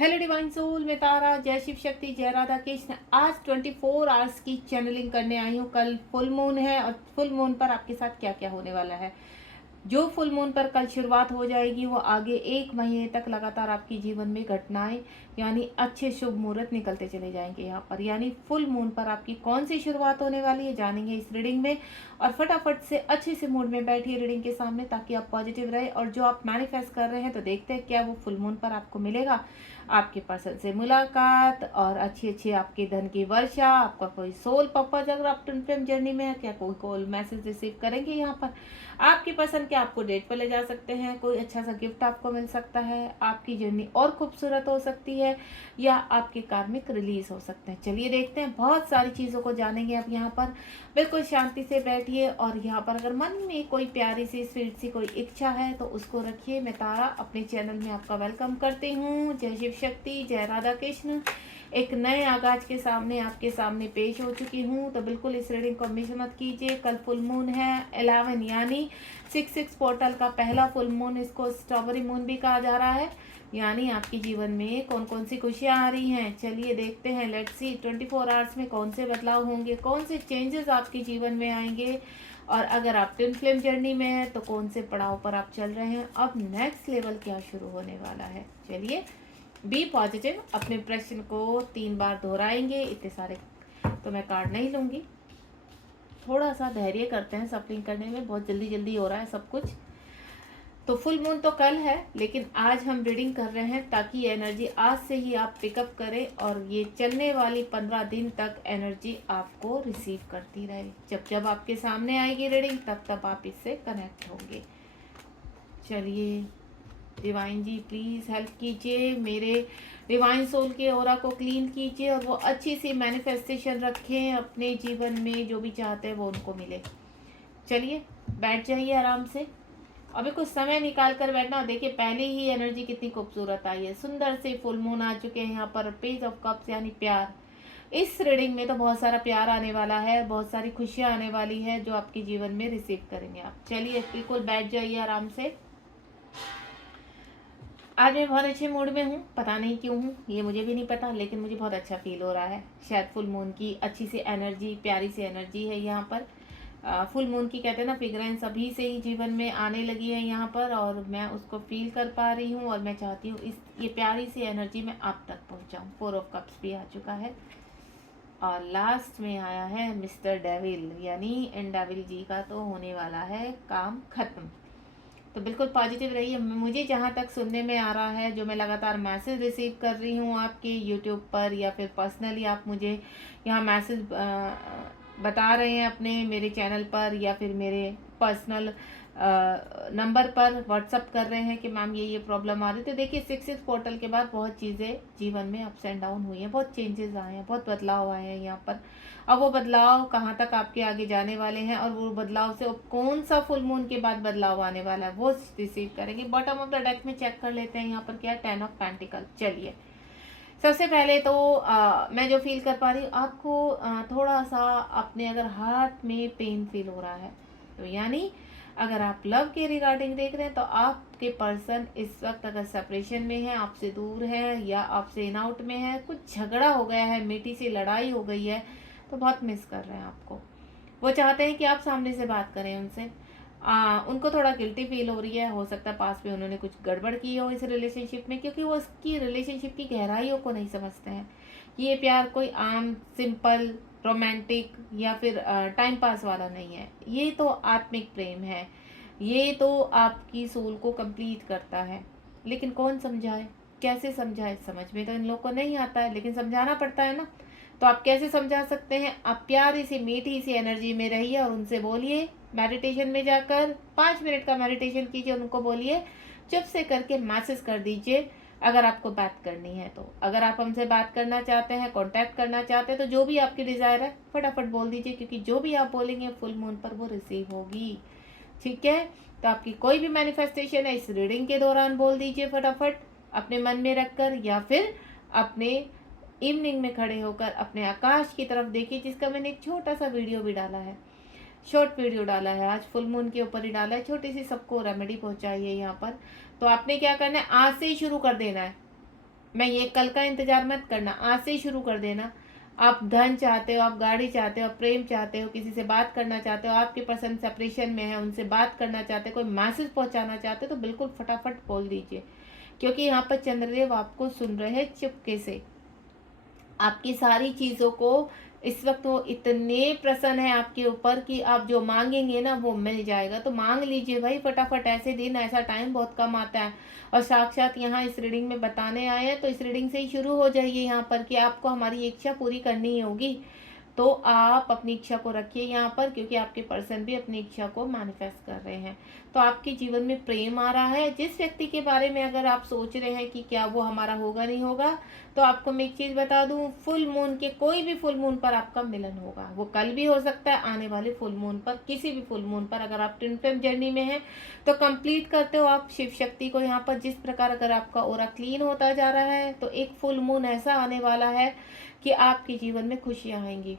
Hello divine soul, मैं तारा। जय शिव शक्ति, जय राधा कृष्ण। आज 24 आवर्स की चैनलिंग करने आई हूँ। कल फुल मून है और फुल मून पर आपके साथ क्या क्या होने वाला है। जो फुल मून पर कल शुरुआत हो जाएगी वो आगे 1 महीने तक लगातार आपके जीवन में घटनाएं यानी अच्छे शुभ मुहूर्त निकलते चले जाएंगे यहाँ पर। यानी फुल मून पर आपकी कौन सी शुरुआत होने वाली है जानेंगे इस रीडिंग में। और फटाफट से अच्छे से मूड में बैठिए रीडिंग के सामने ताकि आप पॉजिटिव रहे। और जो आप मैनिफेस्ट कर रहे हैं तो देखते हैं क्या वो फुल मून पर आपको मिलेगा। आपके पर्सन से मुलाकात और अच्छी अच्छी आपके धन की वर्षा, आपका कोई सोल पर्पज अगर आप ट्विन फ्लेम जर्नी में है, क्या कोई कॉल मैसेज रिसीव करेंगे यहाँ पर। आपकी पसंद के आपको डेट पर ले जा सकते हैं, कोई अच्छा सा गिफ्ट आपको मिल सकता है, आपकी जर्नी और खूबसूरत हो सकती है या आपके कार्मिक रिलीज हो सकते हैं। चलिए देखते हैं, बहुत सारी चीज़ों को जानेंगे आप यहाँ पर। बिल्कुल शांति से बैठिए और यहाँ पर अगर मन में कोई प्यारी सी स्वीट सी कोई इच्छा है तो उसको रखिए। मैं तारा अपने चैनल में आपका वेलकम करती हूँ। जय शिव शक्ति, जय राधा कृष्ण। एक नए आगाज के सामने आपके सामने पेश हो चुकी हूँ। तो बिल्कुल इस रीडिंग को मिस मत कीजिए। कल फुल मून है 11 यानी 6 पोर्टल का पहला फुल मून, इसको स्ट्रॉबेरी मून भी कहा जा रहा है। यानी आपके जीवन में कौन कौन सी खुशियां आ रही हैं, चलिए देखते हैं। लेट्स सी 24 आवर्स में कौन से बदलाव होंगे, कौन से चेंजेस आपके जीवन में आएंगे। और अगर आप ट्विन फ्लेम जर्नी में हैं तो कौन से पड़ाव पर आप चल रहे हैं, अब नेक्स्ट लेवल क्या शुरू होने वाला है। चलिए बी पॉजिटिव। अपने प्रश्न को 3 बार दोहराएंगे। इतने सारे तो मैं कार्ड नहीं लूँगी, थोड़ा सा धैर्य करते हैं सफलिंग करने में, बहुत जल्दी जल्दी हो रहा है सब कुछ। तो फुल मून तो कल है लेकिन आज हम रीडिंग कर रहे हैं ताकि एनर्जी आज से ही आप पिकअप करें और ये चलने वाली 15 दिन तक एनर्जी आपको रिसीव करती रहे। जब जब आपके सामने आएगी रीडिंग तब तब आप इससे कनेक्ट होंगे। चलिए डिवाइन जी प्लीज़ हेल्प कीजिए, मेरे डिवाइन सोल के ऑरा को क्लीन कीजिए और वो अच्छी सी मैनिफेस्टेशन रखें अपने जीवन में, जो भी चाहते हैं वो उनको मिले। चलिए बैठ जाइए आराम से। अभी कुछ समय निकाल कर बैठना। देखिए पहले ही एनर्जी कितनी खूबसूरत आई है, सुंदर से फुल मून आ चुके हैं यहाँ पर। पेज ऑफ कप्स यानी प्यार। इस रीडिंग में तो बहुत सारा प्यार आने वाला है, बहुत सारी खुशियाँ आने वाली है जो आपके जीवन में रिसीव करेंगे आप। चलिए बिल्कुल बैठ जाइए आराम से। आज मैं बहुत अच्छे मूड में हूँ, पता नहीं क्यों हूँ, ये मुझे भी नहीं पता, लेकिन मुझे बहुत अच्छा फील हो रहा है। शायद फुल मून की अच्छी सी एनर्जी, प्यारी सी एनर्जी है यहाँ पर। फुल मून की कहते हैं ना फ्रेग्रेंस अभी से ही जीवन में आने लगी है यहाँ पर, और मैं उसको फील कर पा रही हूँ। और मैं चाहती हूँ इस ये प्यारी सी एनर्जी मैं आप तक पहुँचाऊँ। 4 ऑफ कप्स भी आ चुका है और लास्ट में आया है मिस्टर डेविल, यानी एंड डेविल जी का तो होने वाला है काम खत्म। तो बिल्कुल पॉजिटिव रहिए। मुझे जहाँ तक सुनने में आ रहा है, जो मैं लगातार मैसेज रिसीव कर रही हूँ आपके यूट्यूब पर या फिर पर्सनली आप मुझे यहाँ मैसेज बता रहे हैं अपने मेरे चैनल पर या फिर मेरे पर्सनल नंबर पर व्हाट्सअप कर रहे हैं कि मैम ये प्रॉब्लम आ रही है। तो देखिए 6 पोर्टल के बाद बहुत चीज़ें जीवन में अप्स एंड डाउन हुई हैं, बहुत चेंजेस आए हैं, बहुत बदलाव आए हैं यहाँ पर। अब वो बदलाव कहाँ तक आपके आगे जाने वाले हैं और वो बदलाव से अब कौन सा फुल मून के बाद बदलाव आने वाला है वो रिसीव करेंगे। बॉटम ऑफ द डेक में चेक कर लेते हैं यहाँ पर क्या है। 10 ऑफ पेंटिकल। चलिए सबसे पहले तो मैं जो फील कर पा रही हूँ आपको, थोड़ा सा अपने अगर हार्ट में पेन फील हो रहा है तो यानी अगर आप लव के रिगार्डिंग देख रहे हैं तो आपके पर्सन इस वक्त अगर सेपरेशन में है, आपसे दूर है या आपसे इन आउट में है, कुछ झगड़ा हो गया है, मीठी सी लड़ाई हो गई है, तो बहुत मिस कर रहे हैं आपको। वो चाहते हैं कि आप सामने से बात करें उनसे। उनको थोड़ा गिल्टी फील हो रही है, हो सकता है पास में उन्होंने कुछ गड़बड़ की हो इस रिलेशनशिप में, क्योंकि वो उसकी रिलेशनशिप की गहराइयों को नहीं समझते हैं। ये प्यार कोई आम सिंपल रोमांटिक या फिर टाइम पास वाला नहीं है, ये तो आत्मिक प्रेम है, ये तो आपकी सोल को कंप्लीट करता है। लेकिन कौन समझाए, कैसे समझाए, समझ में तो इन लोग को नहीं आता है, लेकिन समझाना पड़ता है ना। तो आप कैसे समझा सकते हैं, आप प्यारी सी मीठी सी एनर्जी में रहिए और उनसे बोलिए। मेडिटेशन में जाकर 5 मिनट का मेडिटेशन कीजिए, उनको बोलिए, चुप से करके मैसेज कर दीजिए अगर आपको बात करनी है तो। अगर आप हमसे बात करना चाहते हैं, कांटेक्ट करना चाहते हैं, तो जो भी आपकी डिज़ायर है फटाफट बोल दीजिए, क्योंकि जो भी आप बोलेंगे फुल मून पर वो रिसीव होगी। ठीक है, तो आपकी कोई भी मैनिफेस्टेशन है इस रीडिंग के दौरान बोल दीजिए फटाफट, अपने मन में रखकर या फिर अपने इवनिंग में खड़े होकर अपने आकाश की तरफ देखिए, जिसका मैंने एक छोटा सा वीडियो भी डाला है, शॉर्ट वीडियो डाला है, आज फुल मून के ऊपर ही डाला है। छोटी सी सबको रेमेडी पहुंचाई है यहाँ पर। तो आपने क्या करना है, आज से ही शुरू कर देना है। मैं ये कल का इंतजार मत करना, आज से ही शुरू कर देना। आप धन चाहते हो, आप गाड़ी चाहते हो, आप प्रेम चाहते हो, किसी से बात करना चाहते हो, आपके पर्सन सेपरेशन में है, उनसे बात करना चाहते हो, कोई मैसेज पहुंचाना चाहते हो, तो बिल्कुल फटाफट बोल दीजिए, क्योंकि यहाँ पर चंद्रदेव आपको सुन रहे हैं चुपके से। आपकी सारी चीज़ों को इस वक्त वो इतने प्रसन्न है आपके ऊपर कि आप जो मांगेंगे ना वो मिल जाएगा। तो मांग लीजिए भाई फटाफट, ऐसे दिन ऐसा टाइम बहुत कम आता है। और साक्षात यहाँ इस रीडिंग में बताने आए हैं, तो इस रीडिंग से ही शुरू हो जाइए यहाँ पर कि आपको हमारी इच्छा पूरी करनी ही होगी। तो आप अपनी इच्छा को रखिए यहाँ पर, क्योंकि आपके पर्सन भी अपनी इच्छा को मैनिफेस्ट कर रहे हैं। तो आपके जीवन में प्रेम आ रहा है। जिस व्यक्ति के बारे में अगर आप सोच रहे हैं कि क्या वो हमारा होगा नहीं होगा, तो आपको मैं एक चीज़ बता दूं, फुल मून के, कोई भी फुल मून पर आपका मिलन होगा। वो कल भी हो सकता है, आने वाले फुल मून पर, किसी भी फुल मून पर। अगर आप ट्विन फ्लेम जर्नी में हैं तो कंप्लीट करते हो आप शिव शक्ति को यहाँ पर। जिस प्रकार अगर आपका ओरा क्लीन होता जा रहा है, तो एक फुल मून ऐसा आने वाला है कि आपके जीवन में खुशियाँ आएंगी।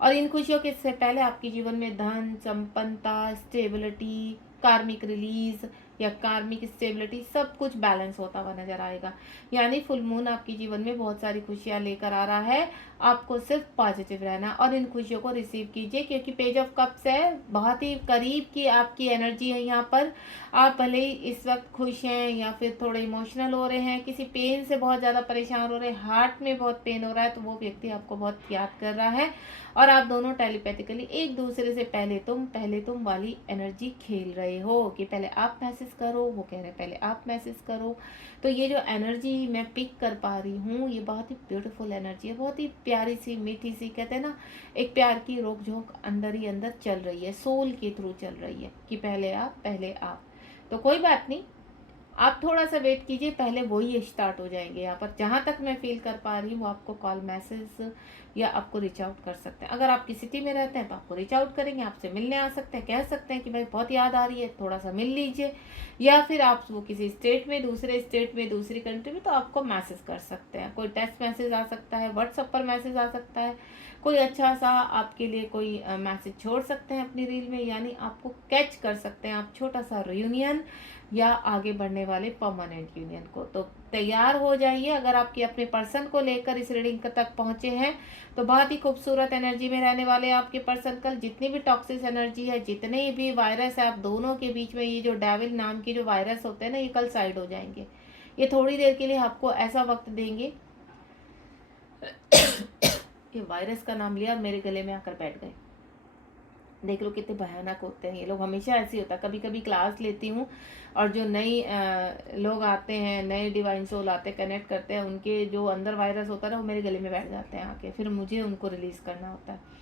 और इन खुशियों के से पहले आपके जीवन में धन, संपन्नता, स्टेबिलिटी, कार्मिक रिलीज या कार्मिक स्टेबिलिटी, सब कुछ बैलेंस होता हुआ नजर आएगा। यानी फुल मून आपके जीवन में बहुत सारी खुशियां लेकर आ रहा है। आपको सिर्फ पॉजिटिव रहना और इन खुशियों को रिसीव कीजिए, क्योंकि पेज ऑफ कप्स है, बहुत ही करीब की आपकी एनर्जी है यहाँ पर। आप भले ही इस वक्त खुश हैं या फिर थोड़े इमोशनल हो रहे हैं, किसी पेन से बहुत ज़्यादा परेशान हो रहे हैं, हार्ट में बहुत पेन हो रहा है, तो वो व्यक्ति आपको बहुत याद कर रहा है। और आप दोनों टेलीपैथिकली एक दूसरे से पहले तुम वाली एनर्जी खेल रहे हो कि पहले आप मैसेज करो, वो कह रहे पहले आप मैसेज करो। तो ये जो एनर्जी मैं पिक कर पा रही हूँ, ये बहुत ही ब्यूटीफुल एनर्जी है, बहुत ही प्यारी सी, मीठी सी, कहते हैं ना, एक प्यार की रोक झोंक अंदर ही अंदर चल रही है, सोल के थ्रू चल रही है कि पहले आप, पहले आप। तो कोई बात नहीं, आप थोड़ा सा वेट कीजिए, पहले वही स्टार्ट हो जाएंगे यहाँ पर। जहाँ तक मैं फील कर पा रही हूँ, वो आपको कॉल, मैसेज या आपको रीच आउट कर सकते हैं। अगर आपकी सिटी में रहते हैं तो आपको रीच आउट करेंगे, आपसे मिलने आ सकते हैं, कह सकते हैं कि भाई बहुत याद आ रही है, थोड़ा सा मिल लीजिए। या फिर आप वो किसी स्टेट में, दूसरे स्टेट में, दूसरी कंट्री में, तो आपको मैसेज कर सकते हैं। कोई टेक्स्ट मैसेज आ सकता है, व्हाट्सएप पर मैसेज आ सकता है, कोई अच्छा सा आपके लिए कोई मैसेज छोड़ सकते हैं अपनी रील में, यानी आपको कैच कर सकते हैं आप छोटा सा रियूनियन या आगे बढ़ने वाले परमानेंट यूनियन को। तो तैयार हो जाइए। अगर आपके अपने पर्सन को लेकर इस रीडिंग तक पहुंचे हैं, तो बहुत ही खूबसूरत एनर्जी में रहने वाले आपके पर्सन कल। जितनी भी टॉक्सिक एनर्जी है, जितने भी वायरस है आप दोनों के बीच में, ये जो डेविल नाम के जो वायरस होते हैं ना, ये कल साइड हो जाएंगे। ये थोड़ी देर के लिए आपको ऐसा वक्त देंगे ये वायरस का नाम लिया और मेरे गले में आकर बैठ गए। देख लो कितने भयानक होते हैं ये लोग, हमेशा ऐसे ही होता है। कभी कभी क्लास लेती हूँ और जो नई लोग आते हैं, नए डिवाइन सोल आते हैं, कनेक्ट करते हैं, उनके जो अंदर वायरस होता है ना, वो मेरे गले में बैठ जाते हैं आके, फिर मुझे उनको रिलीज करना होता है।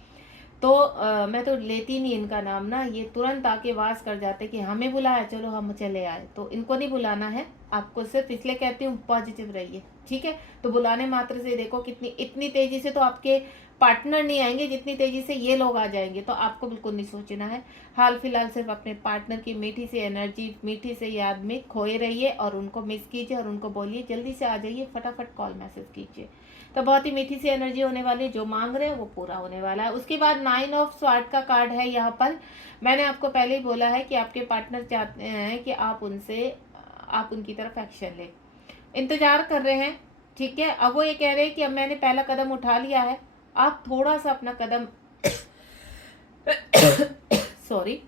तो मैं तो लेती नहीं इनका नाम ना, ये तुरंत आके वास कर जाते कि हमें बुलाया, चलो हम चले आए। तो इनको नहीं बुलाना है आपको, सिर्फ इसलिए कहती हूँ पॉजिटिव रहिए, ठीक है। तो बुलाने मात्र से देखो कितनी, इतनी तेजी से तो आपके पार्टनर नहीं आएंगे जितनी तेजी से ये लोग आ जाएंगे। तो आपको बिल्कुल नहीं सोचना है, हाल फिलहाल सिर्फ अपने पार्टनर की मीठी सी एनर्जी, मीठी से याद में खोए रहिए और उनको मिस कीजिए और उनको बोलिए जल्दी से आ जाइए, फटाफट कॉल मैसेज कीजिए। तो बहुत ही मीठी सी एनर्जी होने वाली है, जो मांग रहे हैं वो पूरा होने वाला है। उसके बाद 9 ऑफ स्वॉर्ड का कार्ड है यहाँ पर। मैंने आपको पहले ही बोला है कि आपके पार्टनर चाहते हैं कि आप उनकी तरफ एक्शन ले, इंतजार कर रहे हैं, ठीक है। अब वो ये कह रहे हैं कि अब मैंने पहला कदम उठा लिया है, आप थोड़ा सा अपना कदम सॉरी,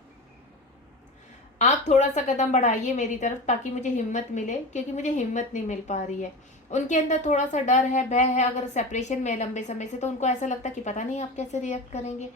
आप थोड़ा सा कदम बढ़ाइए मेरी तरफ, ताकि मुझे हिम्मत मिले, क्योंकि मुझे हिम्मत नहीं मिल पा रही है। उनके अंदर थोड़ा सा डर है, भय है। अगर सेपरेशन में लंबे समय से, तो उनको ऐसा लगता है कि पता नहीं आप कैसे रिएक्ट करेंगे,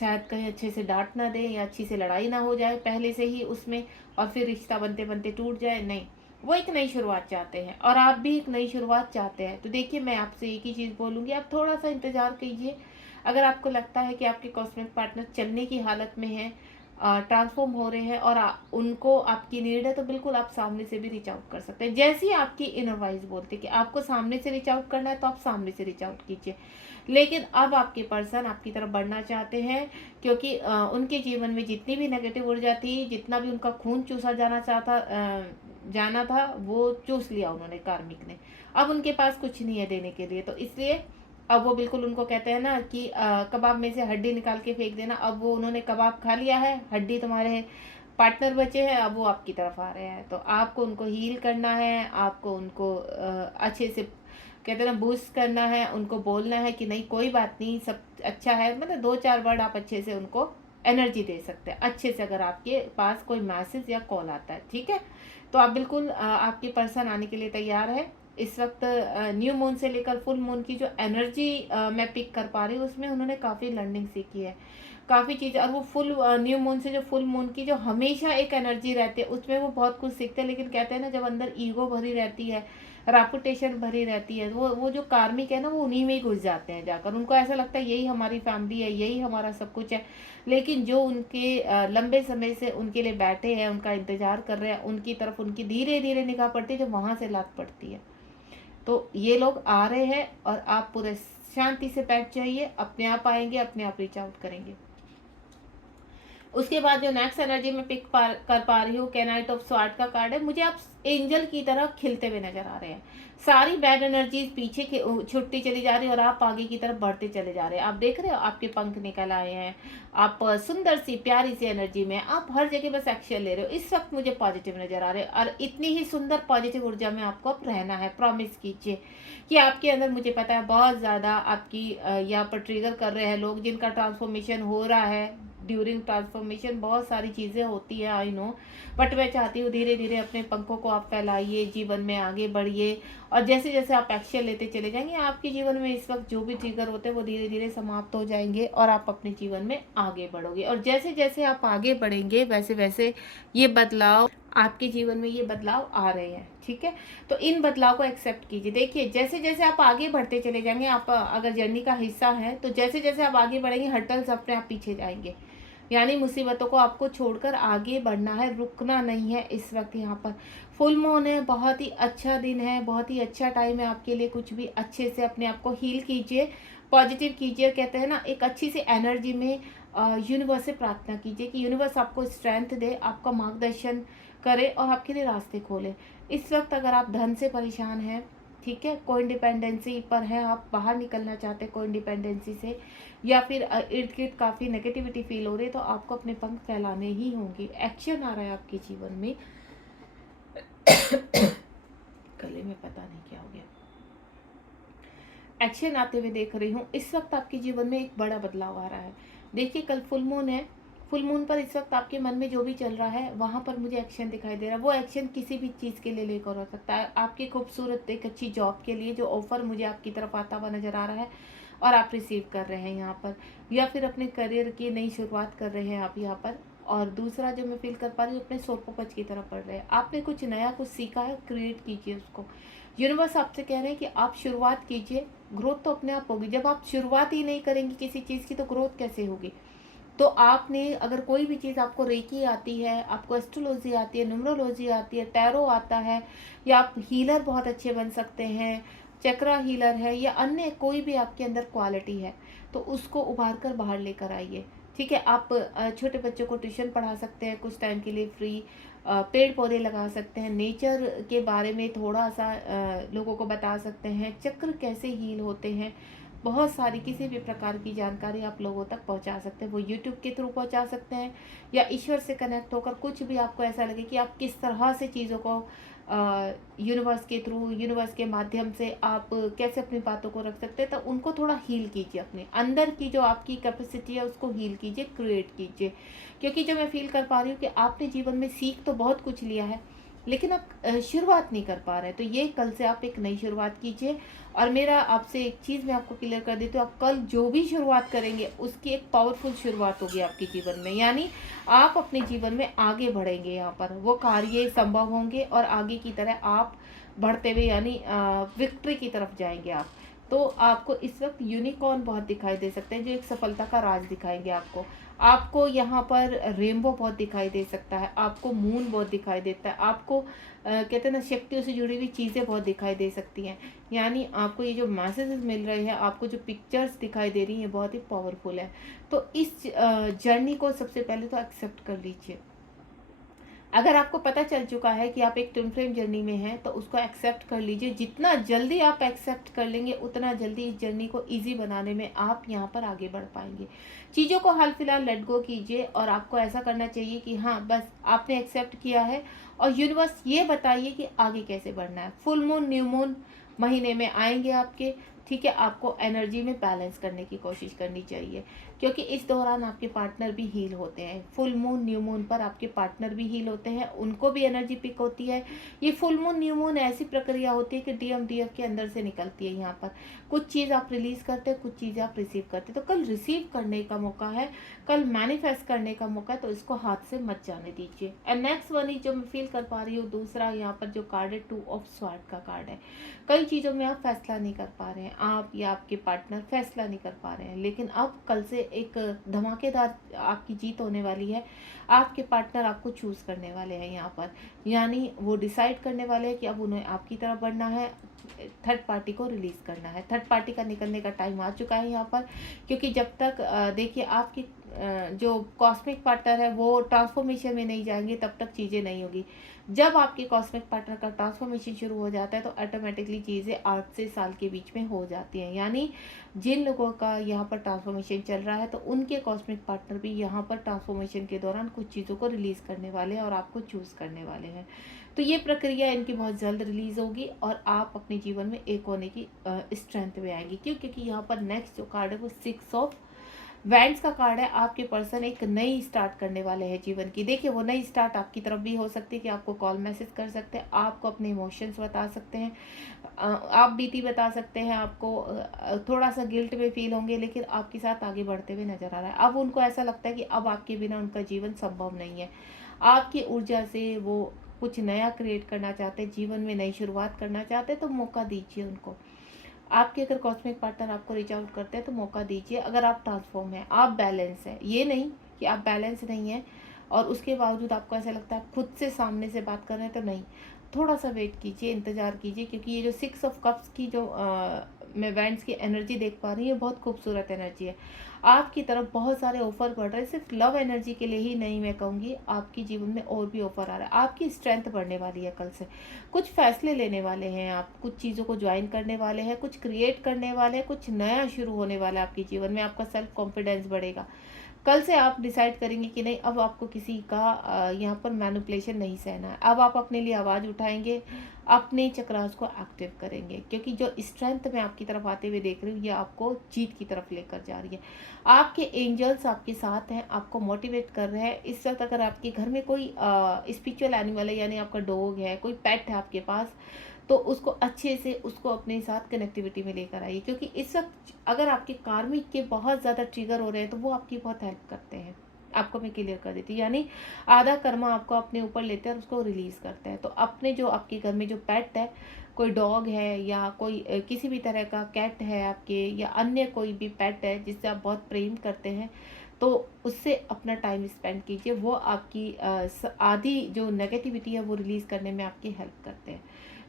शायद कहीं अच्छे से डांट ना दें या अच्छी से लड़ाई ना हो जाए पहले से ही उसमें, और फिर रिश्ता बनते बनते टूट जाए। नहीं, वो एक नई शुरुआत चाहते हैं और आप भी एक नई शुरुआत चाहते हैं। तो देखिए, मैं आपसे एक ही चीज़ बोलूँगी, आप थोड़ा सा इंतज़ार कीजिए। अगर आपको लगता है कि आपके कॉस्मिक पार्टनर चलने की हालत में है, ट्रांसफॉर्म हो रहे हैं और उनको आपकी नीड है, तो बिल्कुल आप सामने से भी रीच आउट कर सकते हैं। जैसे ही आपकी इनर वॉइस बोलते कि आपको सामने से रीच आउट करना है, तो आप सामने से रीच आउट कीजिए। लेकिन अब आपके पर्सन आपकी तरफ बढ़ना चाहते हैं, क्योंकि उनके जीवन में जितनी भी नेगेटिव ऊर्जा थी, जितना भी उनका खून चूसा जाना था, वो चूस लिया उन्होंने, कार्मिक ने। अब उनके पास कुछ नहीं है देने के लिए। तो इसलिए अब वो बिल्कुल, उनको कहते हैं ना कि कबाब में से हड्डी निकाल के फेंक देना। अब वो, उन्होंने कबाब खा लिया है, हड्डी तुम्हारे पार्टनर बचे हैं, अब वो आपकी तरफ आ रहे हैं। तो आपको उनको हील करना है, आपको उनको अच्छे से कहते हैं ना बूस्ट करना है, उनको बोलना है कि नहीं कोई बात नहीं, सब अच्छा है, मतलब 2-4 वर्ड आप अच्छे से उनको एनर्जी दे सकते हैं अच्छे से, अगर आपके पास कोई मैसेज या कॉल आता है, ठीक है। तो आप बिल्कुल आपकी पर्सन आने के लिए तैयार है। इस वक्त न्यू मून से लेकर फुल मून की जो एनर्जी मैं पिक कर पा रही हूँ, उसमें उन्होंने काफ़ी लर्निंग सीखी है, काफ़ी चीज़ें। और वो फुल न्यू मून से जो फुल मून की जो हमेशा एक एनर्जी रहती है, उसमें वो बहुत कुछ सीखते हैं। लेकिन कहते हैं ना, जब अंदर ईगो भरी रहती है, रेपुटेशन भरी रहती है, वो जो कार्मिक है ना, वो उन्हीं में ही घुस जाते हैं जाकर। उनको ऐसा लगता है यही हमारी फैमिली है, यही हमारा सब कुछ है। लेकिन जो उनके लंबे समय से उनके लिए बैठे हैं, उनका इंतजार कर रहे हैं, उनकी तरफ उनकी धीरे धीरे निगाह पड़ती है, जो वहाँ से लात पड़ती है। तो ये लोग आ रहे हैं और आप पूरे शांति से बैठ जाइए, अपने आप आएंगे, अपने आप रीच आउट करेंगे। उसके बाद जो नेक्स्ट एनर्जी में पिक कर पा रही हूँ, कैनाइट ऑफ स्वार्ड का कार्ड है। मुझे आप एंजल की तरह खिलते हुए नजर आ रहे हैं। सारी बैड एनर्जीज पीछे छुट्टी चली जा रही है और आप आगे की तरफ बढ़ते चले जा रहे हैं। आप देख रहे हो आपके पंख निकल आए हैं, आप सुंदर सी प्यारी सी एनर्जी में, आप हर जगह बस एक्शन ले रहे हो। इस वक्त मुझे पॉजिटिव नजर आ रहे हैं और इतनी ही सुंदर पॉजिटिव ऊर्जा में आपको अब रहना है। प्रॉमिस कीजिए कि आपके अंदर, मुझे पता है बहुत ज़्यादा आपकी यहाँ पर ट्रिगर कर रहे हैं लोग जिनका ट्रांसफॉर्मेशन हो रहा है। ड्यूरिंग ट्रांसफॉर्मेशन बहुत सारी चीज़ें होती है, आई नो, बट मैं चाहती हूँ धीरे धीरे अपने पंखों को आप फैलाइए, जीवन में आगे बढ़िए। और जैसे जैसे आप एक्शन लेते चले जाएंगे, आपके जीवन में इस वक्त जो भी ट्रिगर होते हैं वो धीरे धीरे समाप्त हो जाएंगे और आप अपने जीवन में आगे बढ़ोगे। और जैसे जैसे आप आगे बढ़ेंगे, वैसे वैसे ये बदलाव आपके जीवन में, ये बदलाव आ रहे हैं, ठीक है। तो इन बदलाव को एक्सेप्ट कीजिए। देखिए, जैसे जैसे आप आगे बढ़ते चले जाएंगे, आप अगर जर्नी का हिस्सा हैं, तो जैसे जैसे आप आगे बढ़ेंगे, हर्टल्स अपने आप पीछे जाएंगे। यानी मुसीबतों को आपको छोड़कर आगे बढ़ना है, रुकना नहीं है। इस वक्त यहाँ पर फुल मून है, बहुत ही अच्छा दिन है, बहुत ही अच्छा टाइम है आपके लिए। कुछ भी अच्छे से अपने आप को हील कीजिए, पॉजिटिव कीजिए। कहते हैं ना, एक अच्छी सी एनर्जी में यूनिवर्स से प्रार्थना कीजिए कि यूनिवर्स आपको स्ट्रेंथ दे, आपका मार्गदर्शन करे और आपके लिए रास्ते खोले। इस वक्त अगर आप धन से परेशान हैं, ठीक है, को इंडिपेंडेंसी पर है, आप बाहर निकलना चाहते हैं को इंडिपेंडेंसी से, या फिर इर्द गिर्द काफ़ी नेगेटिविटी फील हो रही है, तो आपको अपने पंख फैलाने ही होंगे। एक्शन आ रहा है आपके जीवन में। गले में पता नहीं क्या हो गया। एक्शन आते हुए देख रही हूँ। इस वक्त आपके जीवन में एक बड़ा बदलाव आ रहा है। देखिए, कल फुल मून है। फुल मून पर इस वक्त आपके मन में जो भी चल रहा है, वहाँ पर मुझे एक्शन दिखाई दे रहा है। वो एक्शन किसी भी चीज़ के लिए लेकर हो सकता है। आपकी खूबसूरत एक अच्छी जॉब के लिए जो ऑफर मुझे आपकी तरफ आता हुआ नजर आ रहा है और आप रिसीव कर रहे हैं यहाँ पर, या फिर अपने करियर की नई शुरुआत कर रहे हैं आप यहाँ पर। और दूसरा जो मैं फील कर पा रही हूँ, अपने सोर्पोपच की तरफ बढ़ रहे हैं। आपने कुछ नया कुछ सीखा है, क्रिएट कीजिए उसको। यूनिवर्स आपसे कह रहे हैं कि आप शुरुआत कीजिए, ग्रोथ तो अपने आप होगी। जब आप शुरुआत ही नहीं करेंगे किसी चीज़ की, तो ग्रोथ कैसे होगी। तो आपने अगर कोई भी चीज़, आपको रेकी आती है, आपको एस्ट्रोलॉजी आती है, न्यूमरोलॉजी आती है, टैरो आता है, या आप हीलर बहुत अच्छे बन सकते हैं, चक्रा हीलर है, या अन्य कोई भी आपके अंदर क्वालिटी है, तो उसको उभार कर बाहर लेकर आइए, ठीक है। आप छोटे बच्चों को ट्यूशन पढ़ा सकते हैं कुछ टाइम के लिए फ्री, पेड़ पौधे लगा सकते हैं, नेचर के बारे में थोड़ा सा लोगों को बता सकते हैं, चक्र कैसे हील होते हैं, बहुत सारी किसी भी प्रकार की जानकारी आप लोगों तक पहुंचा सकते हैं। वो यूट्यूब के थ्रू पहुंचा सकते हैं, या ईश्वर से कनेक्ट होकर, कुछ भी आपको ऐसा लगे कि आप किस तरह से चीज़ों को यूनिवर्स के थ्रू, यूनिवर्स के माध्यम से आप कैसे अपनी बातों को रख सकते हैं, तो उनको थोड़ा हील कीजिए। अपने अंदर की जो आपकी कैपेसिटी है उसको हील कीजिए, क्रिएट कीजिए। क्योंकि जो मैं फील कर पा रही हूँ कि आपने जीवन में सीख तो बहुत कुछ लिया है, लेकिन आप शुरुआत नहीं कर पा रहे। तो ये कल से आप एक नई शुरुआत कीजिए। और मेरा आपसे एक चीज़ मैं आपको क्लियर कर देती हूँ, आप कल जो भी शुरुआत करेंगे उसकी एक पावरफुल शुरुआत होगी आपके जीवन में। यानी आप अपने जीवन में आगे बढ़ेंगे, यहाँ पर वो कार्य संभव होंगे और आगे की तरह आप बढ़ते हुए, यानी विक्ट्री की तरफ जाएंगे आप। तो आपको इस वक्त यूनिकॉर्न बहुत दिखाई दे सकते हैं, जो एक सफलता का राज दिखाएंगे आपको। आपको यहाँ पर रेनबो बहुत दिखाई दे सकता है, आपको मून बहुत दिखाई देता है, आपको कहते हैं ना, शक्तियों से जुड़ी हुई चीज़ें बहुत दिखाई दे सकती हैं। यानी आपको ये जो मैसेजेस मिल रहे हैं, आपको जो पिक्चर्स दिखाई दे रही हैं, बहुत ही पावरफुल है। तो इस जर्नी को सबसे पहले तो एक्सेप्ट कर लीजिए। अगर आपको पता चल चुका है कि आप एक ट्विन फ्लेम जर्नी में हैं, तो उसको एक्सेप्ट कर लीजिए। जितना जल्दी आप एक्सेप्ट कर लेंगे, उतना जल्दी इस जर्नी को इजी बनाने में आप यहाँ पर आगे बढ़ पाएंगे। चीज़ों को हाल फिलहाल लेट गो कीजिए, और आपको ऐसा करना चाहिए कि हाँ, बस आपने एक्सेप्ट किया है, और यूनिवर्स ये बताइए कि आगे कैसे बढ़ना है। फुल मून, न्यू मून, महीने में आएंगे आपके, ठीक है। आपको एनर्जी में बैलेंस करने की कोशिश करनी चाहिए, क्योंकि इस दौरान आपके पार्टनर भी हील होते हैं। फुल मून न्यू मून पर आपके पार्टनर भी हील होते हैं, उनको भी एनर्जी पिक होती है। ये फुल मून न्यू मून ऐसी प्रक्रिया होती है कि DMDF के अंदर से निकलती है। यहाँ पर कुछ चीज़ आप रिलीज करते हैं, कुछ चीज़ें आप रिसीव करते हैं। तो कल रिसीव करने का मौका है, कल मैनिफेस्ट करने का मौका है, तो इसको हाथ से मत जाने दीजिए। एंड नेक्स्ट वन ही जो मैं फील कर पा रही हूँ, दूसरा यहाँ पर जो कार्ड है 2 ऑफ स्वॉर्ड का कार्ड है। कई चीज़ों में आप फैसला नहीं कर पा रहे हैं, आप या आपके पार्टनर फैसला नहीं कर पा रहे हैं, लेकिन अब कल से एक धमाकेदार आपकी जीत होने वाली है। आपके पार्टनर आपको चूज करने वाले हैं यहाँ पर, यानी वो डिसाइड करने वाले हैं कि अब उन्हें आपकी तरफ बढ़ना है, थर्ड पार्टी को रिलीज करना है। थर्ड पार्टी का निकलने का टाइम आ चुका है यहाँ पर, क्योंकि जब तक देखिए आपकी जो कॉस्मिक पार्टनर है वो ट्रांसफॉर्मेशन में नहीं जाएंगे तब तक चीज़ें नहीं होगी। जब आपके कॉस्मिक पार्टनर का ट्रांसफॉर्मेशन शुरू हो जाता है तो ऑटोमेटिकली चीज़ें 8 से साल के बीच में हो जाती हैं। यानी जिन लोगों का यहाँ पर ट्रांसफॉर्मेशन चल रहा है तो उनके कॉस्मिक पार्टनर भी यहाँ पर ट्रांसफॉर्मेशन के दौरान कुछ चीज़ों को रिलीज़ करने वाले हैं और आपको चूज़ करने वाले हैं। तो ये प्रक्रिया इनकी बहुत जल्द रिलीज़ होगी और आप अपने जीवन में एक होने की स्ट्रेंथ में आएंगी। क्यों? क्योंकि यहाँ पर नेक्स्ट जो कार्ड है वो 6 ऑफ वैंड्स का कार्ड है। आपके पर्सन एक नई स्टार्ट करने वाले हैं जीवन की। देखिए वो नई स्टार्ट आपकी तरफ भी हो सकती है कि आपको कॉल मैसेज कर सकते हैं, आपको अपने इमोशंस बता सकते हैं, आप बीती बता सकते हैं, आपको थोड़ा सा गिल्ट में फील होंगे, लेकिन आपके साथ आगे बढ़ते हुए नजर आ रहा है। अब उनको ऐसा लगता है कि अब आपके बिना उनका जीवन संभव नहीं है। आपकी ऊर्जा से वो कुछ नया क्रिएट करना चाहते हैं, जीवन में नई शुरुआत करना चाहते हैं, तो मौका दीजिए उनको। आपके अगर कॉस्मिक पार्टनर आपको रीच आउट करते हैं तो मौका दीजिए। अगर आप ट्रांसफॉर्म हैं, आप बैलेंस हैं, ये नहीं कि आप बैलेंस नहीं हैं और उसके बावजूद आपको ऐसा लगता है आप खुद से सामने से बात कर रहे हैं, तो नहीं, थोड़ा सा वेट कीजिए, इंतज़ार कीजिए। क्योंकि ये जो 6 ऑफ कप्स की जो मैं वैंड्स की एनर्जी देख पा रही हूँ, बहुत खूबसूरत एनर्जी है। आपकी तरफ बहुत सारे ऑफर बढ़ रहे हैं, सिर्फ लव एनर्जी के लिए ही नहीं, मैं कहूँगी आपके जीवन में और भी ऑफर आ रहा है। आपकी स्ट्रेंथ बढ़ने वाली है कल से, कुछ फैसले लेने वाले हैं आप, कुछ चीज़ों को ज्वाइन करने वाले हैं, कुछ क्रिएट करने वाले हैं, कुछ नया शुरू होने वाला है आपके जीवन में। आपका सेल्फ कॉन्फिडेंस बढ़ेगा। कल से आप डिसाइड करेंगे कि नहीं, अब आपको किसी का यहाँ पर मैनिपुलेशन नहीं सहना है। अब आप अपने लिए आवाज़ उठाएंगे, अपने चक्रास को एक्टिव करेंगे, क्योंकि जो स्ट्रेंथ मैं आपकी तरफ आते हुए देख रही हूँ ये आपको जीत की तरफ लेकर जा रही है। आपके एंजल्स आपके साथ हैं, आपको मोटिवेट कर रहे हैं। इस वक्त अगर आपके घर में कोई स्पिरिचुअल एनिमल है, यानी आपका डॉग है, कोई पेट है आपके पास, तो उसको अच्छे से उसको अपने साथ कनेक्टिविटी में लेकर आइए। क्योंकि इस वक्त अगर आपके कार्मिक के बहुत ज़्यादा ट्रिगर हो रहे हैं तो वो आपकी बहुत हेल्प करते हैं। आपको मैं क्लियर कर देती हूँ, यानी आधा कर्मा आपको अपने ऊपर लेते हैं और उसको रिलीज़ करते हैं। तो अपने जो आपके घर में जो पेट है, कोई डॉग है या कोई किसी भी तरह का कैट है आपके, या अन्य कोई भी पेट है जिससे आप बहुत प्रेम करते हैं, तो उससे अपना टाइम स्पेंड कीजिए। वो आपकी आधी जो नेगेटिविटी है वो रिलीज़ करने में आपकी हेल्प करते हैं।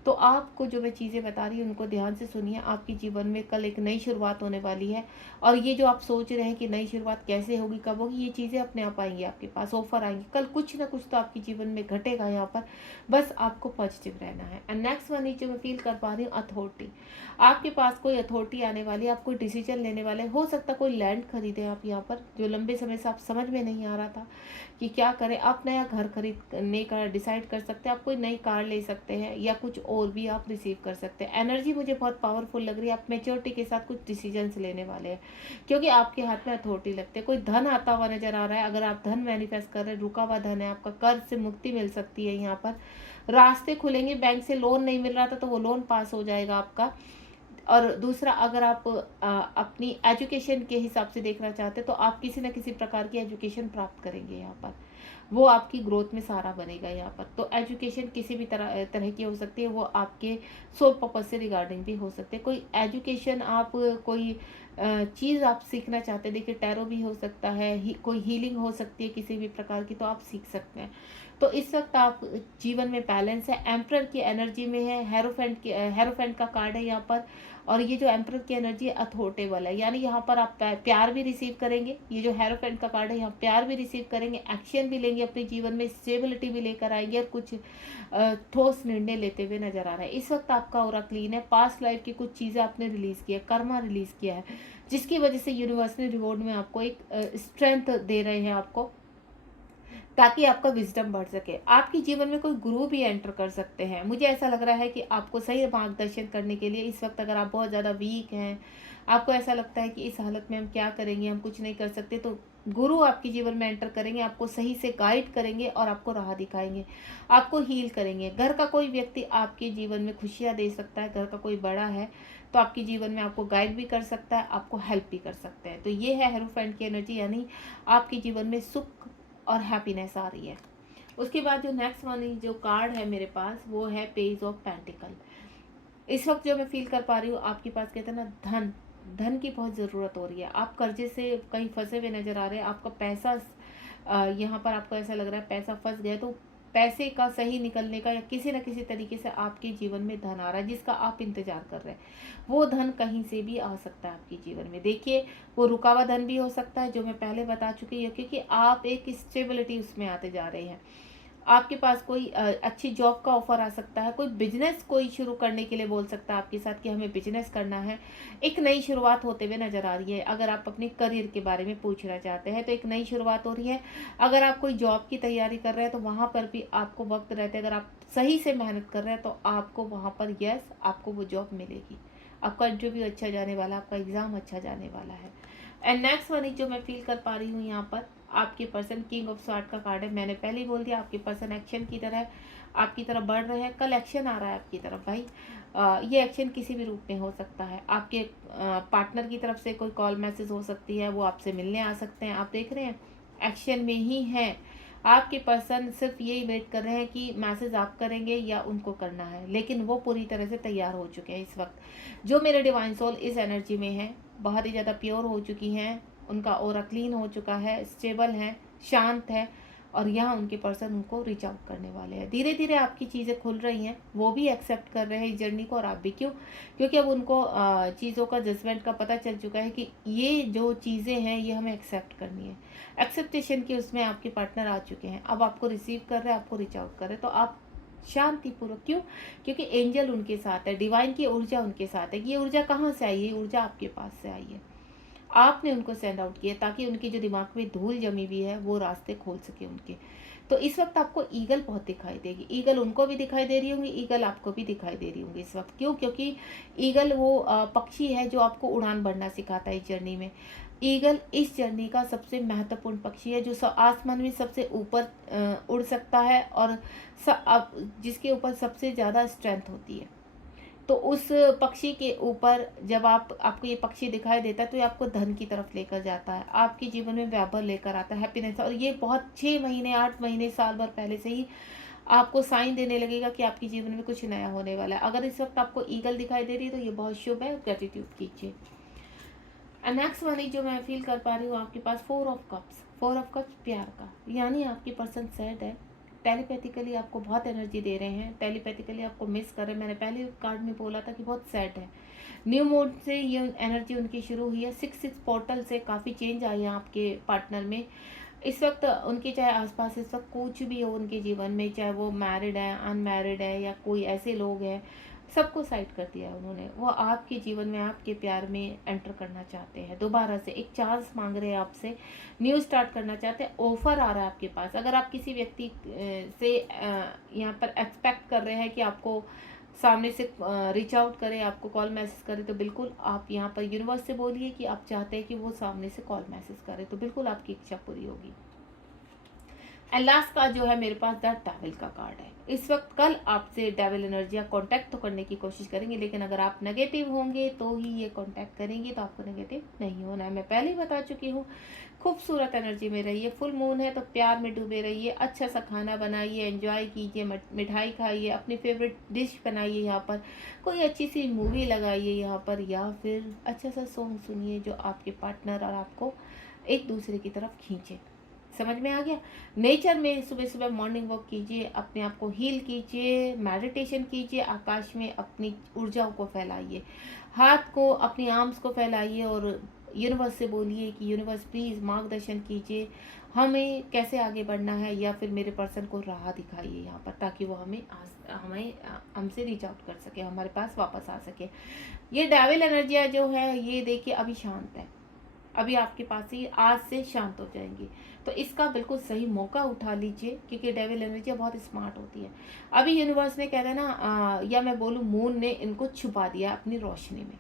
तो आपको जो मैं चीज़ें बता रही हूँ उनको ध्यान से सुनिए। आपके जीवन में कल एक नई शुरुआत होने वाली है, और ये जो आप सोच रहे हैं कि नई शुरुआत कैसे होगी, कब होगी, ये चीज़ें अपने आप आएंगी, आपके पास ऑफर आएंगी। कल कुछ ना कुछ तो आपके जीवन में घटेगा यहाँ पर, बस आपको पॉजिटिव रहना है। एंड नेक्स्ट वन जो मैं फील कर पा रही हूँ, अथॉरिटी। आपके पास कोई अथॉरिटी आने वाली है, आप कोई डिसीजन लेने वाले, हो सकता है कोई लैंड खरीदे आप यहाँ पर, जो लंबे समय से आप समझ में नहीं आ रहा था कि क्या करें। आप नया घर खरीदने का डिसाइड कर सकते हैं, आप कोई नई कार ले सकते हैं, या कुछ और भी आप रिसीव कर सकते हैं। एनर्जी मुझे बहुत पावरफुल लग रही है, आप मेच्योरिटी के साथ कुछ डिसीजंस लेने वाले हैं, क्योंकि आपके हाथ में अथॉरिटी लगती है। कोई धन आता हुआ नजर आ रहा है, अगर आप धन मैनिफेस्ट कर रहे हैं, रुका हुआ धन है आपका, कर्ज से मुक्ति मिल सकती है। यहाँ पर रास्ते खुलेंगे, बैंक से लोन नहीं मिल रहा था तो वो लोन पास हो जाएगा आपका। और दूसरा, अगर आप अपनी एजुकेशन के हिसाब से देखना चाहते हैं तो आप किसी न किसी प्रकार की एजुकेशन प्राप्त करेंगे यहाँ पर, वो आपकी ग्रोथ में सहारा बनेगा यहाँ पर। तो एजुकेशन किसी भी तरह की हो सकती है, वो आपके सोल पर्पज से रिगार्डिंग भी हो सकते हैं। कोई एजुकेशन, आप कोई चीज़ आप सीखना चाहते हैं, देखिए टैरो भी हो सकता है, कोई हीलिंग हो सकती है किसी भी प्रकार की, तो आप सीख सकते हैं। तो इस वक्त आप जीवन में बैलेंस है, एम्परर की एनर्जी में है, हेरोफेंट का कार्ड है यहाँ पर। और ये जो एम्परर की एनर्जी है अथॉरिटेबल है, यानी यहाँ पर आप प्यार भी रिसीव करेंगे। ये जो हेरोफेंट का कार्ड है, यहाँ प्यार भी रिसीव करेंगे, एक्शन भी लेंगे अपने जीवन में, स्टेबिलिटी भी लेकर आएंगे, और कुछ ठोस निर्णय लेते हुए नजर आ रहा है। इस वक्त आपका ऑरा क्लीन है, पास्ट लाइफ की कुछ चीज़ें आपने रिलीज किया, कर्मा रिलीज किया है, जिसकी वजह से यूनिवर्स ने रिवॉर्ड में आपको एक स्ट्रेंथ दे रहे हैं आपको। ताकि आपका विज़डम बढ़ सके। आपके जीवन में कोई गुरु भी एंटर कर सकते हैं। मुझे ऐसा लग रहा है कि आपको सही मार्गदर्शन करने के लिए इस वक़्त, अगर आप बहुत ज़्यादा वीक हैं, आपको ऐसा लगता है कि इस हालत में हम क्या करेंगे, हम कुछ नहीं कर सकते, तो गुरु आपके जीवन में एंटर करेंगे, आपको सही से गाइड करेंगे और आपको राह दिखाएँगे, आपको हील करेंगे। घर का कोई व्यक्ति आपके जीवन में खुशियाँ दे सकता है, घर का कोई बड़ा है, तो आपके जीवन में आपको गाइड भी कर सकता है, आपको हेल्प भी कर सकते हैं। तो ये है हीरोफेंट की एनर्जी, यानी आपके जीवन में सुख और हैप्पीनेस आ रही है। उसके बाद जो नेक्स्ट वाली जो कार्ड है मेरे पास, वो है पेज ऑफ पेंटिकल। इस वक्त जो मैं फील कर पा रही हूँ, आपके पास कहते हैं ना धन, धन की बहुत ज़रूरत हो रही है। आप कर्जे से कहीं फंसे हुए नज़र आ रहे हैं, आपका पैसा यहाँ पर आपको ऐसा लग रहा है पैसा फंस गया, तो पैसे का सही निकलने का या किसी न किसी तरीके से आपके जीवन में धन आ रहा है जिसका आप इंतजार कर रहे हैं। वो धन कहीं से भी आ सकता है आपके जीवन में। देखिए, वो रुका हुआ धन भी हो सकता है, जो मैं पहले बता चुकी हूँ, क्योंकि आप एक स्टेबिलिटी उसमें आते जा रहे हैं। आपके पास कोई अच्छी जॉब का ऑफर आ सकता है, कोई बिजनेस कोई शुरू करने के लिए बोल सकता है आपके साथ कि हमें बिजनेस करना है। एक नई शुरुआत होते हुए नजर आ रही है। अगर आप अपने करियर के बारे में पूछना चाहते हैं तो एक नई शुरुआत हो रही है। अगर आप कोई जॉब की तैयारी कर रहे हैं तो वहाँ पर भी आपको वक्त रहते, अगर आप सही से मेहनत कर रहे हैं तो आपको वहाँ पर यस, आपको वो जॉब मिलेगी। आपका इंटरव्यू अच्छा जाने वाला, आपका एग्ज़ाम अच्छा जाने वाला है। एंड नेक्स्ट वन जो मैं फील कर पा रही हूँ यहाँ पर, आपके पर्सन किंग ऑफ स्वार्ड का कार्ड है। मैंने पहले ही बोल दिया, आपके पर्सन एक्शन की तरह आपकी तरफ बढ़ रहे हैं। कल एक्शन आ रहा है आपकी तरफ भाई। ये एक्शन किसी भी रूप में हो सकता है। आपके पार्टनर की तरफ से कोई कॉल मैसेज हो सकती है, वो आपसे मिलने आ सकते हैं। आप देख रहे हैं एक्शन में ही हैं। आपके पर्सन सिर्फ यही वेट कर रहे हैं कि मैसेज आप करेंगे या उनको करना है, लेकिन वो पूरी तरह से तैयार हो चुके हैं इस वक्त। जो मेरे डिवाइन सोल इस एनर्जी में है, बहुत ही ज़्यादा प्योर हो चुकी हैं, उनका ऑरा क्लीन हो चुका है, स्टेबल है, शांत है, और यहाँ उनके पर्सन उनको रीच आउट करने वाले हैं। धीरे धीरे आपकी चीज़ें खुल रही हैं, वो भी एक्सेप्ट कर रहे हैं इस जर्नी को, और आप भी। क्यों? क्योंकि अब उनको चीज़ों का जजमेंट का पता चल चुका है कि ये जो चीज़ें हैं ये हमें एक्सेप्ट करनी है। एक्सेप्टेशन की उसमें आपके पार्टनर आ चुके हैं, अब आपको रिसीव कर रहे हैं, आपको रीच आउट कर रहे हैं, तो आप शांतिपूर्वक। क्यों? क्योंकि एंजल उनके साथ है, डिवाइन की ऊर्जा उनके साथ है। ये ऊर्जा कहाँ से आई है? ये ऊर्जा आपके पास से आई है। आपने उनको सेंड आउट किया ताकि उनकी जो दिमाग में धूल जमी हुई है वो रास्ते खोल सके उनके। तो इस वक्त आपको ईगल बहुत दिखाई देगी। ईगल उनको भी दिखाई दे रही होंगी, ईगल आपको भी दिखाई दे रही होंगी इस वक्त। क्यों? क्योंकि ईगल वो पक्षी है जो आपको उड़ान भरना सिखाता है इस जर्नी में। ईगल इस जर्नी का सबसे महत्वपूर्ण पक्षी है, जो आसमान में सबसे ऊपर उड़ सकता है, और जिसके ऊपर सबसे ज़्यादा स्ट्रेंथ होती है। तो उस पक्षी के ऊपर जब आपको ये पक्षी दिखाई देता है तो ये आपको धन की तरफ लेकर जाता है, आपके जीवन में वैभव लेकर आता है, हैप्पीनेस। और ये बहुत 6 महीने 8 महीने साल भर पहले से ही आपको साइन देने लगेगा कि आपके जीवन में कुछ नया होने वाला है। अगर इस वक्त आपको ईगल दिखाई दे रही है तो ये बहुत शुभ है, ग्रेटिट्यूड कीजिए। नेक्स्ट वाली जो मैं फील कर पा रही हूँ आपके पास, 4 ऑफ कप्स। 4 ऑफ कप्स प्यार का, यानी आपकी पर्सन सैड है, टेलीपैथिकली आपको बहुत एनर्जी दे रहे हैं, टेलीपैथिकली आपको मिस कर रहे हैं। मैंने पहले कार्ड में बोला था कि बहुत सैड है। न्यू मोड से ये एनर्जी उनकी शुरू हुई है। 6 पोर्टल से काफ़ी चेंज आई है आपके पार्टनर में। इस वक्त उनके चाहे आसपास इस वक्त कुछ भी हो उनके जीवन में, चाहे वो मैरिड है, अनमैरिड है, या कोई ऐसे लोग हैं, सबको साइड कर दिया उन्होंने। वो आपके जीवन में आपके प्यार में एंटर करना चाहते हैं, दोबारा से एक चांस मांग रहे हैं आपसे, न्यू स्टार्ट करना चाहते हैं। ऑफर आ रहा है आपके पास। अगर आप किसी व्यक्ति से यहाँ पर एक्सपेक्ट कर रहे हैं कि आपको सामने से रीच आउट करे, आपको कॉल मैसेज करे, तो बिल्कुल आप यहाँ पर यूनिवर्स से बोलिए कि आप चाहते हैं कि वो सामने से कॉल मैसेज करे, तो बिल्कुल आपकी इच्छा पूरी होगी। एंड लास्ट का जो है मेरे पास द डेविल का कार्ड है। इस वक्त कल आपसे डेविल एनर्जियाँ कांटेक्ट तो करने की कोशिश करेंगे, लेकिन अगर आप नेगेटिव होंगे तो ही ये कांटेक्ट करेंगे, तो आपको नेगेटिव नहीं होना है। मैं पहले ही बता चुकी हूँ। खूबसूरत एनर्जी में रहिए, फुल मून है तो प्यार में डूबे रहिए, अच्छा सा खाना बनाइए, एंजॉय कीजिए, मिठाई खाइए, अपनी फेवरेट डिश बनाइए, यहाँ पर कोई अच्छी सी मूवी लगाइए यहाँ पर, या फिर अच्छा सा सॉन्ग सुनिए जो आपके पार्टनर और आपको एक दूसरे की तरफ खींचे। समझ में आ गया? नेचर में सुबह सुबह मॉर्निंग वॉक कीजिए, अपने आप को हील कीजिए, मेडिटेशन कीजिए, आकाश में अपनी ऊर्जाओं को फैलाइए, हाथ को अपनी आर्म्स को फैलाइए, और यूनिवर्स से बोलिए कि यूनिवर्स प्लीज़ मार्गदर्शन कीजिए, हमें कैसे आगे बढ़ना है, या फिर मेरे पर्सन को राह दिखाइए यहाँ पर, ताकि वो हमसे रीच आउट कर सके, हमारे पास वापस आ सके। ये डेविल एनर्जिया जो है ये देखिए अभी शांत है, अभी आपके पास ही आज से शांत हो जाएंगी। तो इसका बिल्कुल सही मौका उठा लीजिए, क्योंकि डेविल एनर्जी बहुत स्मार्ट होती है। अभी यूनिवर्स ने कहते हैं ना, या मैं बोलूँ मून ने इनको छुपा दिया अपनी रोशनी में।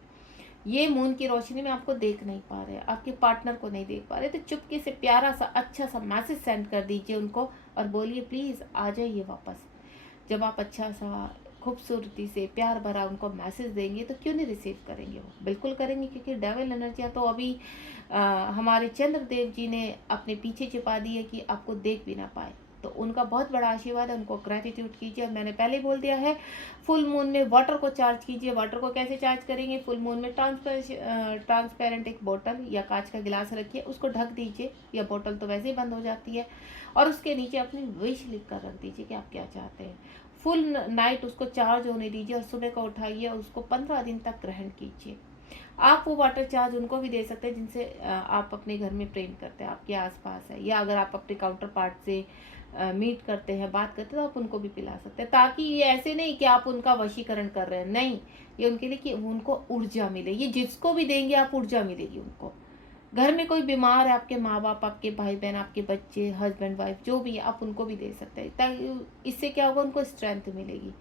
ये मून की रोशनी में आपको देख नहीं पा रहे, आपके पार्टनर को नहीं देख पा रहे, तो चुपके से प्यारा सा अच्छा सा मैसेज सेंड कर दीजिए उनको और बोलिए प्लीज़ आ जाइए वापस। जब आप अच्छा सा खूबसूरती से प्यार भरा उनको मैसेज देंगे तो क्यों नहीं रिसीव करेंगे, वो बिल्कुल करेंगे, क्योंकि डेविल एनर्जियाँ तो अभी हमारे चंद्रदेव जी ने अपने पीछे छिपा दी है कि आपको देख भी ना पाए। तो उनका बहुत बड़ा आशीर्वाद है, उनको ग्रेटिट्यूड कीजिए। और मैंने पहले बोल दिया है, फुल मून में वाटर को चार्ज कीजिए। वाटर को कैसे चार्ज करेंगे? फुल मून में ट्रांसपेरेंट एक बोतल या कांच का गिलास रखिए, उसको ढक दीजिए, या बोतल तो वैसे ही बंद हो जाती है, और उसके नीचे अपनी विश लिख कर रख दीजिए कि आप क्या चाहते हैं। फुल नाइट उसको चार्ज होने दीजिए और सुबह को उठाइए और उसको 15 दिन तक ग्रहण कीजिए। आप वो वाटर चार्ज उनको भी दे सकते हैं जिनसे आप अपने घर में प्रेम करते हैं, आपके आसपास है, या अगर आप अपने काउंटर पार्ट से मीट करते हैं, बात करते हैं, तो आप उनको भी पिला सकते हैं। ताकि ये ऐसे नहीं कि आप उनका वशीकरण कर रहे हैं, नहीं, ये उनके लिए कि उनको ऊर्जा मिले। ये जिसको भी देंगे आप ऊर्जा मिलेगी उनको। घर में कोई बीमार है, आपके माँ बाप, आपके भाई बहन, आपके बच्चे, हस्बैंड वाइफ, जो भी है, आप उनको भी दे सकते हैं। ताकि इससे क्या होगा, उनको स्ट्रेंथ मिलेगी,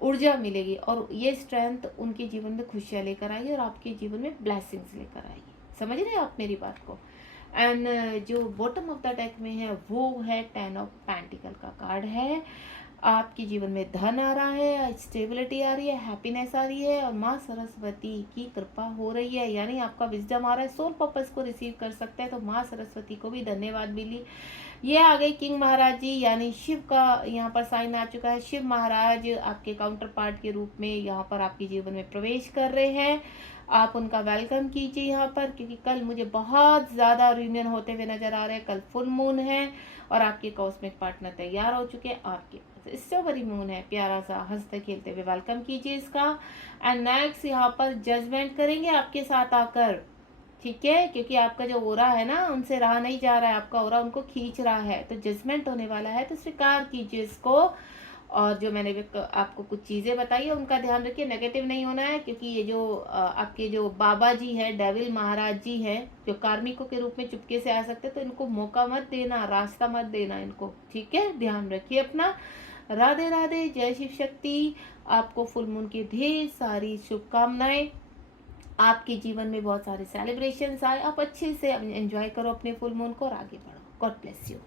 ऊर्जा मिलेगी, और ये स्ट्रेंथ उनके जीवन में खुशियाँ लेकर आएगी और आपके जीवन में ब्लेसिंग्स लेकर आएगी। समझ रहे हैं आप मेरी बात को? एंड जो बॉटम ऑफ द डेक में है वो है 10 ऑफ पेंटिकल का कार्ड है। आपके जीवन में धन आ रहा है, स्टेबिलिटी आ रही है, हैप्पीनेस आ रही है, और माँ सरस्वती की कृपा हो रही है, यानी आपका विजडम आ रहा है। सोल पर्पस को रिसीव कर सकते हैं, तो माँ सरस्वती को भी धन्यवाद मिली। ये आ गए किंग महाराज जी, यानी शिव का यहाँ पर साइन आ चुका है। शिव महाराज आपके काउंटर पार्ट के रूप में यहाँ पर आपके जीवन में प्रवेश कर रहे हैं। आप उनका वेलकम कीजिए यहाँ पर, क्योंकि कल मुझे बहुत ज़्यादा रियूनियन होते हुए नजर आ रहे हैं। कल फुल मून है और आपके कॉस्मिक पार्टनर तैयार हो चुके हैं। आपके पास स्ट्रॉबेरी मून है, प्यारा सा हंसते खेलते हुए वेलकम कीजिए इसका। एंड नेक्स्ट यहाँ पर जजमेंट करेंगे आपके साथ आकर, ठीक है, क्योंकि आपका जो ओरा है ना, उनसे रहा नहीं जा रहा है, आपका ओरा उनको खींच रहा है, तो जजमेंट होने वाला है, तो स्वीकार कीजिए इसको। और जो मैंने आपको कुछ चीज़ें बताई है उनका ध्यान रखिए, नेगेटिव नहीं होना है, क्योंकि ये जो आपके जो बाबा जी है, डेविल महाराज जी हैं, जो कार्मिकों के रूप में चुपके से आ सकते हैं, तो इनको मौका मत देना, रास्ता मत देना इनको, ठीक है, ध्यान रखिए अपना। राधे राधे, जय शिव शक्ति। आपको फुल मून की ढेर सारी शुभकामनाएं। आपके जीवन में बहुत सारे सेलिब्रेशंस आए, आप अच्छे से एंजॉय करो अपने फुल मून को और आगे बढ़ो। God bless you.